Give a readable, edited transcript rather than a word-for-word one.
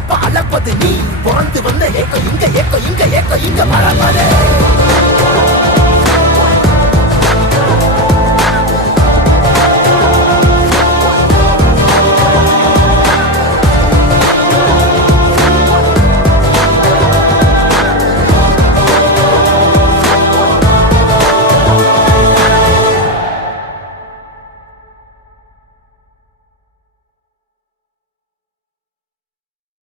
இப்ப அளப்பது நீ வாழ்ந்து வந்த ஏக்கம் இங்க ஏக்கம் இங்க ஏக்கம் இங்க மழை